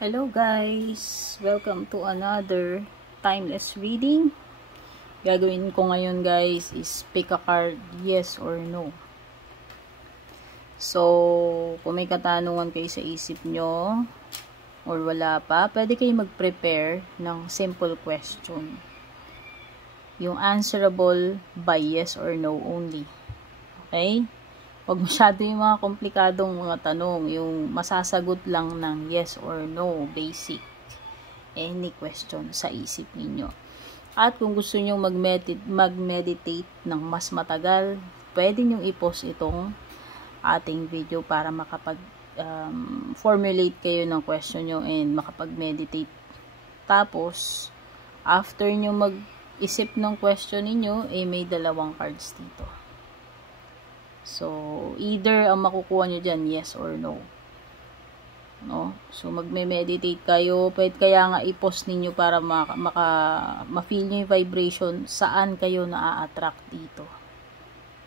Hello guys! Welcome to another timeless reading. Gagawin ko ngayon guys is pick a card, yes or no. So, kung may katanungan kayo sa isip nyo or wala pa, pwede kayo mag-prepare ng simple question. Yung answerable by yes or no only. Okay? Huwag masyado yung mga komplikadong mga tanong. Yung masasagot lang ng yes or no, basic. Any question sa isip ninyo. At kung gusto nyo mag-meditate ng mas matagal, pwede nyo i-pause itong ating video para makapag-formulate kayo ng question nyo and makapag-meditate. Tapos, after nyo mag-isip ng question ninyo, may dalawang cards dito. So, either ang makukuha nyo dyan, yes or no. No? So, magme-meditate kayo. Pwede kaya nga i-pause ninyo para ma-feel nyo yung vibration saan kayo na-attract dito.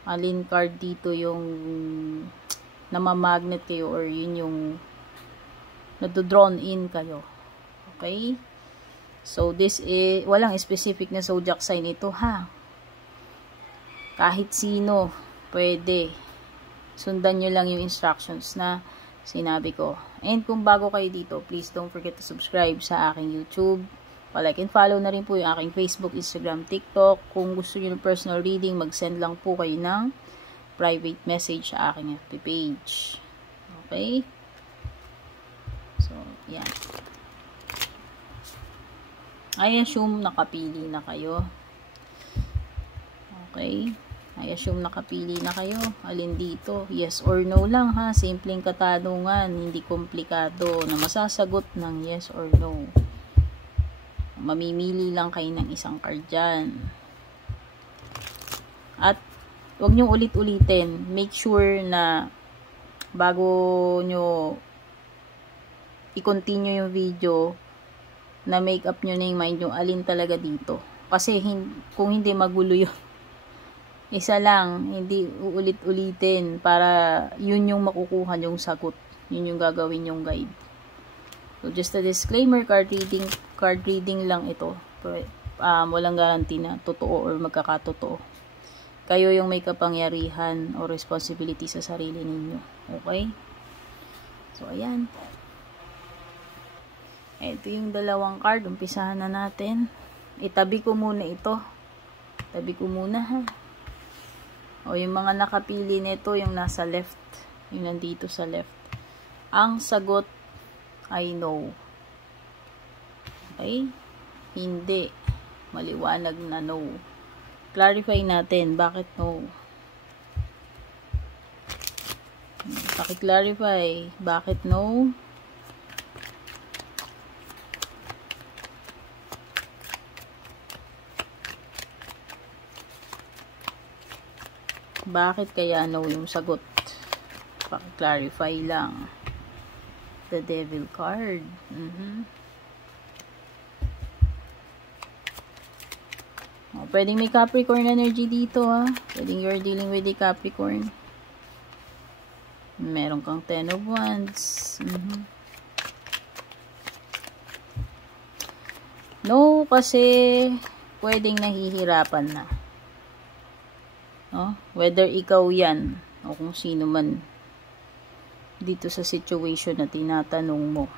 Alin card dito yung namamagnet kayo or yun yung nado-drawn in kayo. Okay? So, this is, walang specific na zodiac sign ito, ha? Kahit sino, pwede. Sundan nyo lang yung instructions na sinabi ko. And kung bago kayo dito, please don't forget to subscribe sa aking YouTube. Pa-like and follow na rin po yung aking Facebook, Instagram, TikTok. Kung gusto nyo ng personal reading, mag-send lang po kayo ng private message sa aking FB page. Okay? So, yan. I assume nakapili na kayo. Okay? I assume nakapili na kayo. Alin dito? Yes or no lang, ha? Simpleng katanungan, hindi komplikado, na masasagot ng yes or no. Mamimili lang kayo ng isang card dyan. At huwag nyo ulit-ulitin. Make sure na bago nyo i-continue yung video, na make up nyo na yung mind nyo alin talaga dito. Kasi kung hindi, magulo yun. Isa lang, hindi uulit-ulitin para yun yung makukuha yung sagot. Yun yung gagawin yung guide. So, just a disclaimer, card reading lang ito. Walang guarantee na totoo or magkakatotoo. Kayo yung may kapangyarihan o responsibility sa sarili ninyo. Okay? So, ayan. Ito yung dalawang card. Umpisahan na natin. Itabi ko muna ito. Tabi ko muna, ha? O, yung mga nakapili nito, yung nasa left. Yung nandito sa left. Ang sagot ay no. Okay? Hindi. Maliwanag na no. Clarify natin, bakit no? Paki-clarify, bakit no? Bakit kaya no yung sagot? Paki-clarify lang. The Devil card. Oh, pwedeng may Capricorn energy dito, ha. Pwedeng you're dealing with the Capricorn. Meron kang Ten of Wands. No, kasi pwedeng nahihirapan na. No? Whether ikaw yan o kung sino man dito sa situation na tinatanong mo.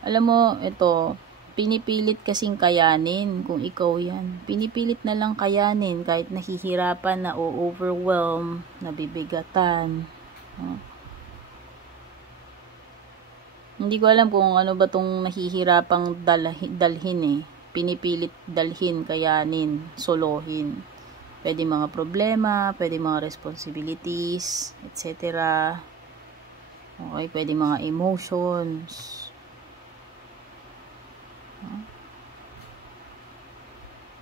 Alam mo, ito, pinipilit kasing kayanin kung ikaw yan. Pinipilit na lang kayanin kahit nahihirapan na o overwhelm, nabibigatan. No? Hindi ko alam kung ano ba tong nahihirapang dalhin eh. Pinipilit dalhin, kayanin, solohin. Pwede mga problema, pwede mga responsibilities, etc. Okay, pwede mga emotions.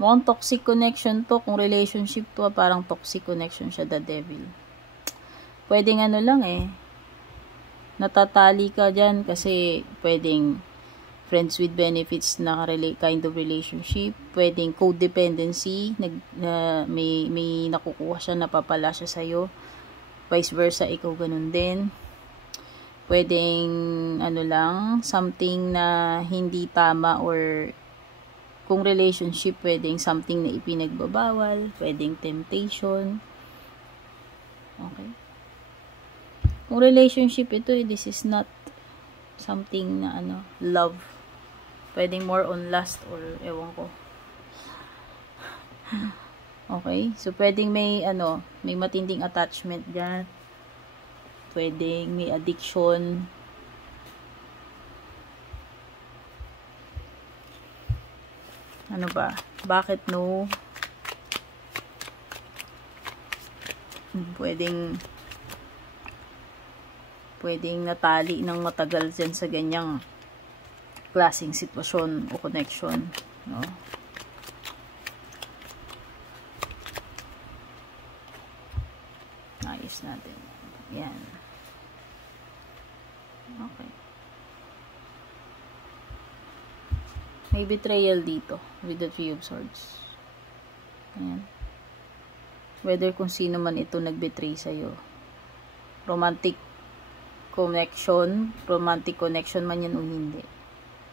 Mukhang toxic connection to. Kung relationship to, parang toxic connection siya, the devil. Pwedeng ano lang eh. Natatali ka dyan kasi pwedeng friends with benefits na kind of relationship. Pwedeng codependency, may nakukuha siya, napapala siya sa'yo. Vice versa, ikaw ganun din. Pwedeng, ano lang, something na hindi tama, or kung relationship, pwedeng something na ipinagbabawal, pwedeng temptation. Okay? Kung relationship ito, this is not something na love. Pwedeng more on lust or ewan ko. Okay? So, pwedeng may matinding attachment dyan. Pwedeng may addiction. Ano ba? Bakit no? Pwedeng natali ng matagal dyan sa ganyang klaseng sitwasyon o connection, no? Ayos natin. Yan. Okay. May betrayal dito with the Three of Swords. Ayan. Whether kung sino man ito nagbetray sa'yo. Romantic connection man yan o hindi.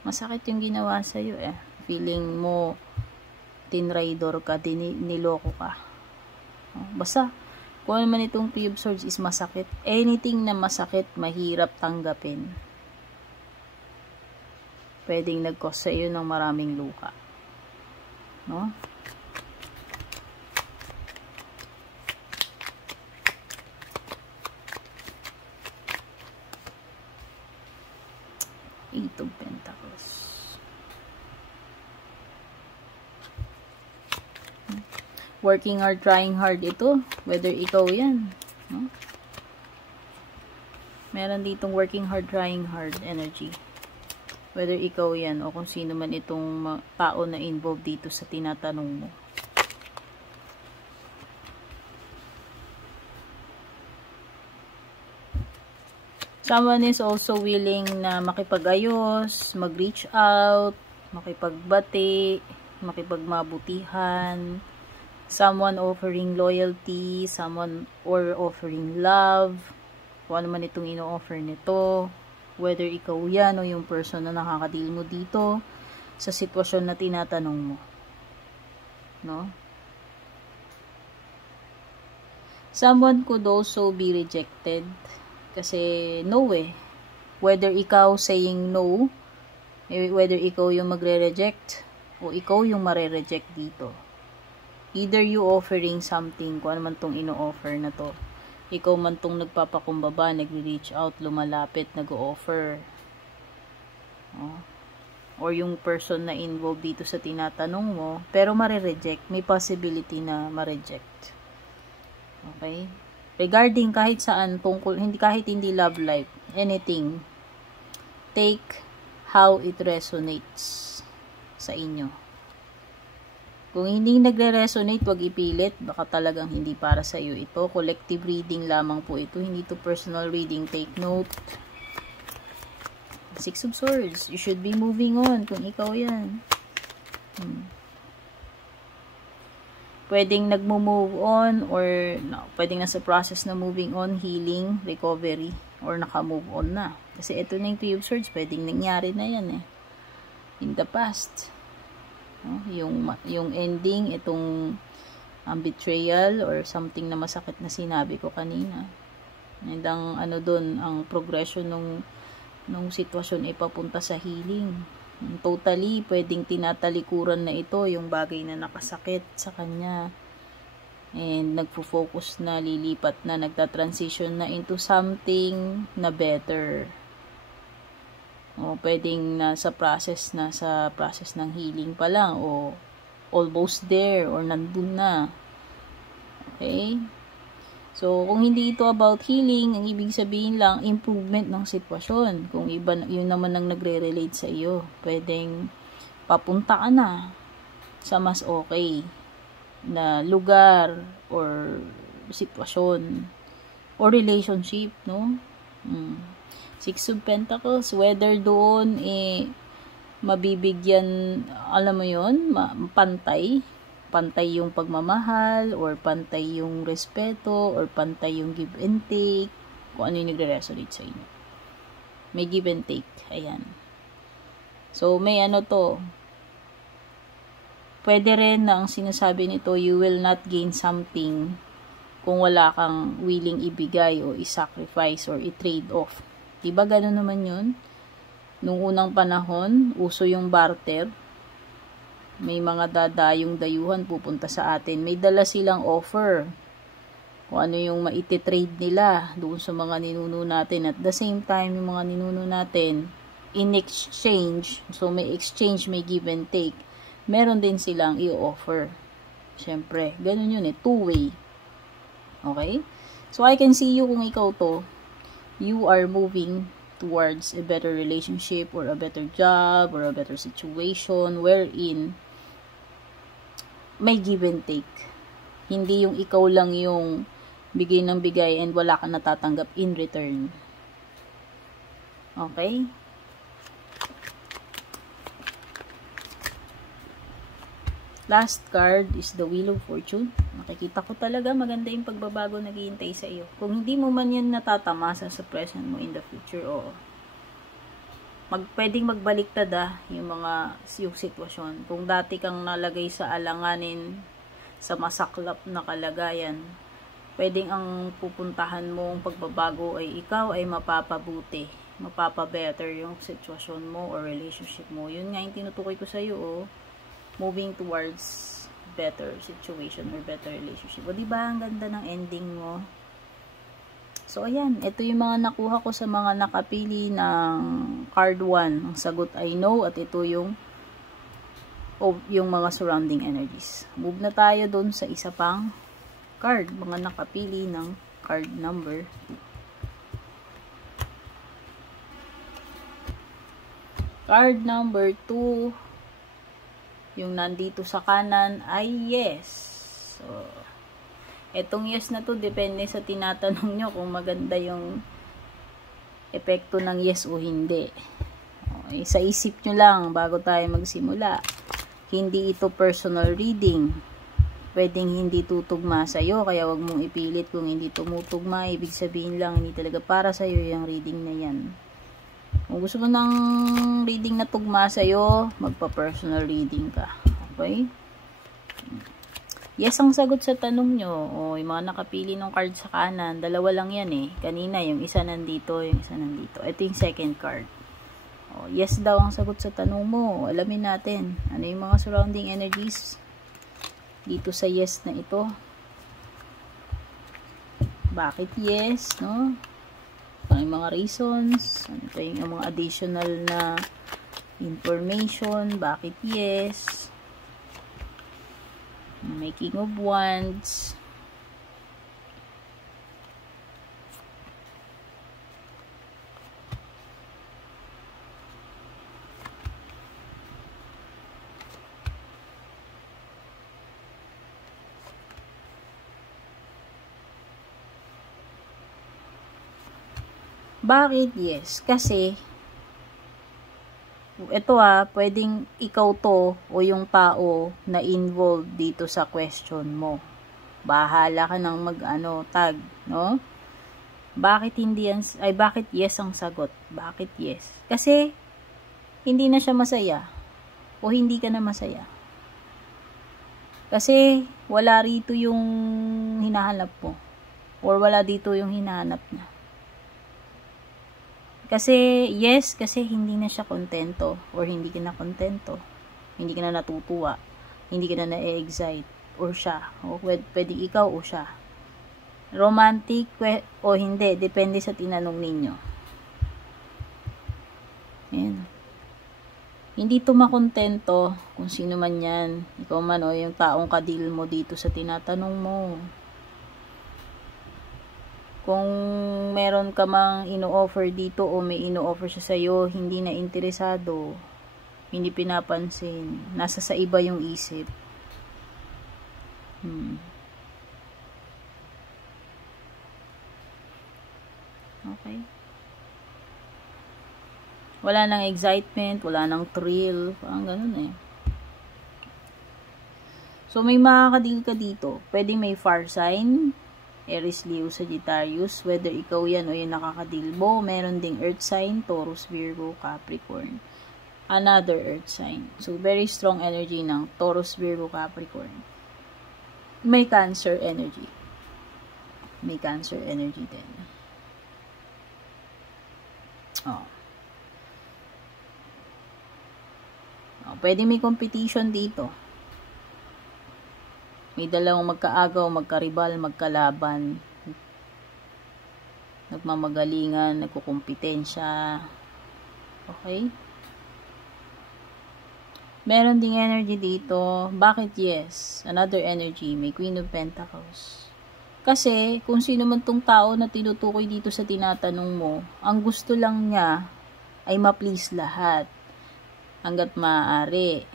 Masakit yung ginawa sa'yo eh. Feeling mo tinraidor ka, niloko ka. Basta, kung ano man itong Three of Swords is masakit. Anything na masakit, mahirap tanggapin. Pwedeng nag-cause sa iyo ng maraming luka. No? Eight of Pentacles. Working hard, trying hard ito. Whether ikaw yan. No? Meron ditong working hard, trying hard energy. Whether ikaw yan o kung sino man itong tao na involved dito sa tinatanong mo. Someone is also willing na makipag-ayos, mag-reach out, makipagbati, makipagmabutihan. Someone offering loyalty, someone or offering love. Kung ano man itong ino-offer nito. Whether ikaw yan o yung person na nakakadil mo dito sa sitwasyon na tinatanong mo. No? Someone could also be rejected. Kasi no eh. Whether ikaw saying no, whether ikaw yung magre-reject o ikaw yung mare-reject dito. Either you offering something, kung ano man tong ino-offer na to. Ikaw man tong nagpapakumbaba, nagre-reach out, lumalapit, nag-o-offer. Oh. Or yung person na involved dito sa tinatanong mo, pero mare-reject. May possibility na ma-reject. Okay? Regarding kahit saan, tungkol, kahit hindi love life, anything, take how it resonates sa inyo. Kung hindi nagre-resonate, wag ipilit. Baka talagang hindi para sa iyo ito. Collective reading lamang po ito. Hindi to personal reading. Take note. Six of Swords. You should be moving on kung ikaw yan. Pwedeng nagmo-move on or pwedeng nasa process na moving on, healing, recovery, or naka-move on na. Kasi ito na yung Three of Swords. Pwedeng nangyari na yan eh. In the past. Yung ending, itong betrayal or something na masakit na sinabi ko kanina. And ang ang progression nung sitwasyon ay papunta sa healing. Totally, pwedeng tinatalikuran na ito yung bagay na nakasakit sa kanya. And nagfo-focus na, lilipat na, nagta-transition na into something na better. O pwedeng nasa process ng healing pa lang o almost there or nandun na. Okay? So, kung hindi ito about healing, ang ibig sabihin lang, improvement ng sitwasyon. Kung iba, yun naman ang nagre-relate sa iyo. Pwedeng papunta ka na sa mas okay na lugar or sitwasyon or relationship, no? Six of Pentacles, whether doon mabibigyan, alam mo yun, pantay yung pagmamahal, or pantay yung respeto, or pantay yung give and take, kung ano yung nagre-resonate sa inyo. May give and take. Ayan. So, may ano to. Pwede rin na ang sinasabi nito, you will not gain something kung wala kang willing ibigay o i-sacrifice or i-trade off. Diba gano'n naman yun? Nung unang panahon, uso yung barter. May mga dadayong dayuhan pupunta sa atin. May dala silang offer. Kung ano yung maititrade nila doon sa mga ninuno natin. At the same time, yung mga ninuno natin, in exchange, so may exchange, may give and take, meron din silang i-offer. Siyempre, ganun yun two-way. Okay? So, I can see you kung ikaw to, you are moving towards a better relationship or a better job or a better situation wherein may give and take. Hindi yung ikaw lang yung bigay ng bigay and wala kang natatanggap in return. Okay? Last card is the Wheel of Fortune. Nakikita ko talaga maganda yung pagbabago naghihintay sa iyo. Kung hindi mo man yan natatamasa sa present mo in the future, oo. Pwedeng magbaliktad yung sitwasyon. Kung dati kang nalagay sa alanganin, sa masaklap na kalagayan, pwedeng ang pupuntahan mong pagbabago ay ikaw ay mapapabuti, mapapabetter yung sitwasyon mo or relationship mo. Yun nga yung tinutukoy ko sa iyo, moving towards better situation or better relationship. O diba ang ganda ng ending mo? So ayan, ito yung mga nakuha ko sa mga nakapili ng card 1. Ang sagot ay no, at ito yung mga surrounding energies. Move na tayo dun sa isa pang card, mga nakapili ng card number 2. Card number 2, yung nandito sa kanan ay yes. So, etong yes na to, depende sa tinatanong nyo kung maganda yung epekto ng yes o hindi. Okay, sa isip nyo lang bago tayo magsimula. Hindi ito personal reading. Pwedeng hindi tutugma sa'yo, kaya wag mong ipilit kung hindi tumutugma. Ibig sabihin lang, hindi talaga para sa'yo yung reading na yan. Kung gusto mo ng reading na tugma sa'yo, magpa-personal reading ka. Okay? Yes ang sagot sa tanong nyo. O, yung mga nakapili ng card sa kanan, dalawa lang yan eh. Kanina, yung isa nandito, yung isa nandito. Ito yung second card. O, yes daw ang sagot sa tanong mo. Alamin natin. Ano yung mga surrounding energies dito sa yes na ito? Bakit yes, no? Ano yung mga reasons? Ano pa yung mga additional na information? Bakit yes? May King of Wands. Bakit yes? Kasi ito pwedeng ikaw to o yung tao na involved dito sa question mo. Bahala ka nang tag, no? Bakit hindi yan, bakit yes ang sagot? Bakit yes? Kasi hindi na siya masaya o hindi ka na masaya. Kasi wala rito yung hinahanap mo or wala dito yung hinahanap na. Kasi, yes, kasi hindi na siya kontento or hindi ka na kontento. Hindi ka na natutuwa. Hindi ka na na-excite or siya. O pwede ikaw o siya. Romantic o hindi, depende sa tinanong ninyo. Ayan. Hindi to makontento kung sino man yan. Ikaw man o yung taong kadil mo dito sa tinatanong mo. Kung meron ka mang ino-offer dito o may ino-offer siya sa'yo, hindi na interesado, hindi pinapansin, nasa sa iba yung isip. Okay. Wala nang excitement, wala nang thrill, parang ganun eh. So, may makakadil ka dito. Pwedeng may fire sign, Aries, Leo, Sagittarius. Whether ikaw yan o yung nakakadilbo. Meron ding earth sign, Taurus, Virgo, Capricorn. Another earth sign. So, very strong energy ng Taurus, Virgo, Capricorn. May Cancer energy. May Cancer energy din. Pwede may competition dito. May dalawang magkaagaw, magkaribal, magkalaban. Nagmamagalingan, nagkukumpetensya. Okay? Meron ding energy dito. Bakit yes? Another energy. May Queen of Pentacles. Kasi, kung sino man tong tao na tinutukoy dito sa tinatanong mo, ang gusto lang niya ay ma-please lahat. Hanggat maaari.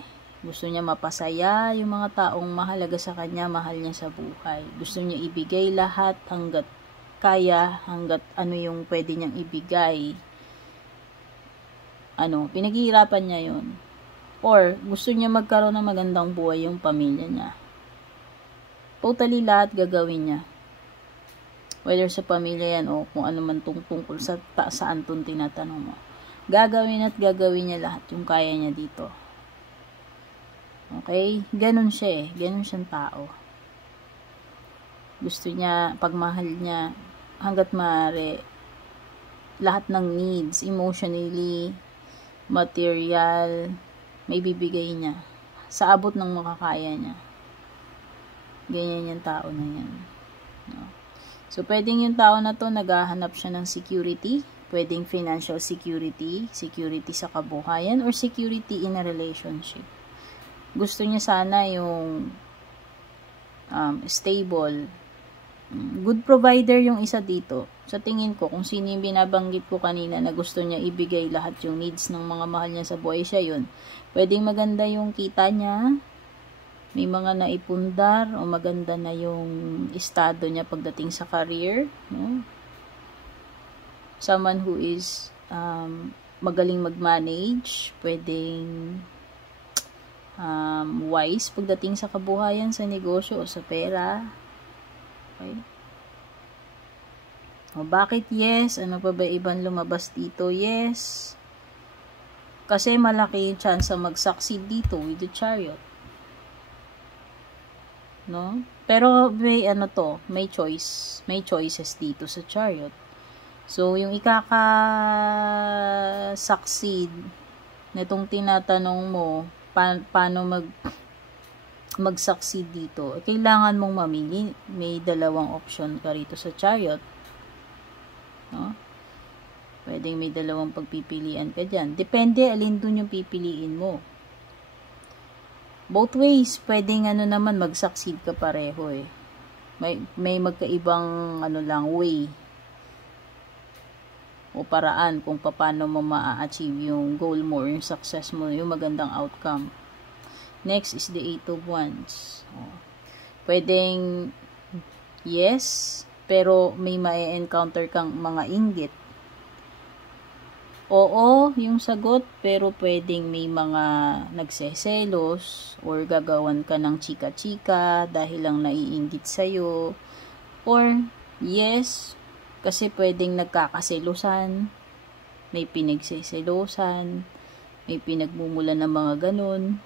Gusto niya mapasaya yung mga taong mahalaga sa kanya, mahal niya sa buhay. Gusto niya ibigay lahat hanggat kaya, hanggat ano yung pwede niyang ibigay. Pinaghihirapan niya yun. Or, gusto niya magkaroon ng magandang buhay yung pamilya niya. Totally lahat gagawin niya. Whether sa pamilya yan o kung ano man tungkol sa saan itong tinatanong mo. Gagawin at gagawin niya lahat yung kaya niya dito. Okay? Ganun siya Ganun siyang tao. Gusto niya, pagmahal niya, hanggat maaari, lahat ng needs, emotionally, material, may bibigay niya. Sa abot ng makakaya niya. Ganyan yung tao na yan. No? So, pwedeng yung tao na to, naghahanap siya ng security. Pwedeng financial security, security sa kabuhayan, or security in a relationship. Gusto niya sana yung stable. Good provider yung isa dito. Sa tingin ko, kung sino yung binabanggit ko kanina na gusto niya ibigay lahat yung needs ng mga mahal niya sa buhay, siya yun. Pwedeng maganda yung kita niya, may mga naipundar, o maganda na yung estado niya pagdating sa career. No? Someone who is magaling mag-manage, pwedeng wise pagdating sa kabuhayan, sa negosyo o sa pera. Okay? Bakit yes? Ano pa ba ibang lumabas dito? Yes. Kasi malaki yung chance mag-succeed dito with the Chariot. No? Pero may choice. May choices dito sa Chariot. So, yung ikaka-succeed nitong tinatanong mo, paano mag-succeed dito, kailangan mong mamili. May dalawang option ka rito sa Chariot. No? Pwedeng may dalawang pagpipilian ka dyan. Depende alin dun yung pipiliin mo. Both ways, pwedeng mag-succeed ka pareho May magkaibang way o paraan kung paano mo ma-achieve yung goal mo, yung success mo, yung magandang outcome. Next is the 8 of Wands. Pwedeng yes, pero may ma-encounter kang mga inggit. Oo, yung sagot, pero pwedeng may mga nagseselos or gagawan ka ng chika-chika dahil lang naiinggit sa'yo. Or yes, kasi pwedeng nagkakaselosan, may pinagseselosan, may pinagmumulan ng mga ganun.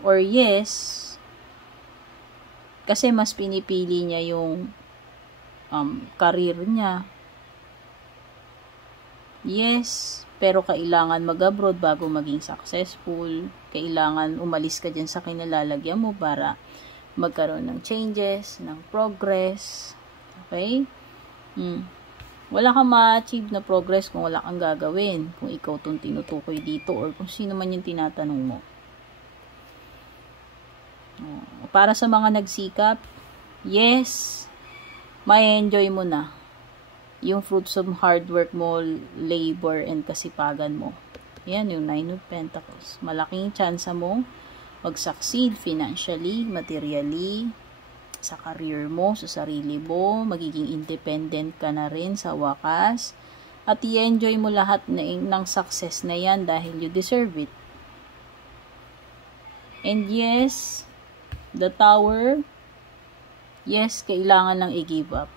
Or yes, kasi mas pinipili niya yung career niya. Yes, pero kailangan mag-abroad bago maging successful. Kailangan umalis ka dyan sa kinalalagyan mo para magkaroon ng changes, ng progress. Okay? Wala kang ma-achieve na progress kung wala kang gagawin. Kung ikaw itong tinutukoy dito or kung sino man yung tinatanong mo. Para sa mga nagsikap, yes, may enjoy mo na yung fruits of hard work mo, labor, and kasipagan mo. Yan, yung 9 of Pentacles. Malaking chance mo mag-succeed financially, materially, sa career mo, sa sarili mo, magiging independent ka na rin sa wakas, at i-enjoy mo lahat ng success na yan dahil you deserve it. And yes, the Tower, Yes, kailangan lang i-give up.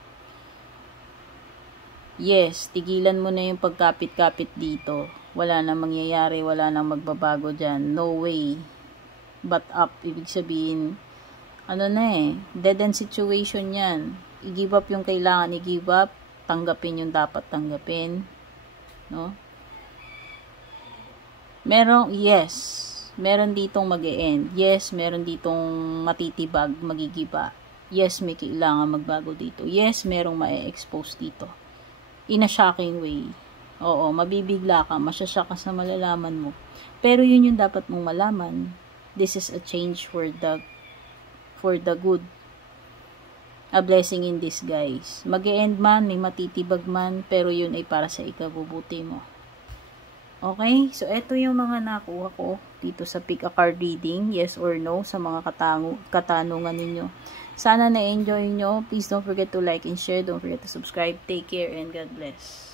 Yes, tigilan mo na yung pagkapit-kapit dito. Wala na mangyayari, wala na magbabago dyan. No way. But up, ibig sabihin, dead end situation yan. I-give up yung kailangan i-give up, tanggapin yung dapat tanggapin. No? Meron ditong mag-e-end. Yes, meron ditong matitibag, magigiba. Yes, may kailangan magbago dito. Yes, merong ma-expose dito. In a shocking way. Oo, mabibigla ka, masyashock ka sa malalaman mo. Pero yun yung dapat mong malaman. This is a change for the good. A blessing in disguise. Mag-e-end man, may matitibag man, pero yun ay para sa ikabubuti mo. Okay? So, eto yung mga nakuha ko dito sa pick a card reading, yes or no, sa mga katanungan ninyo. Sana na-enjoy nyo. Please don't forget to like and share. Don't forget to subscribe. Take care and God bless.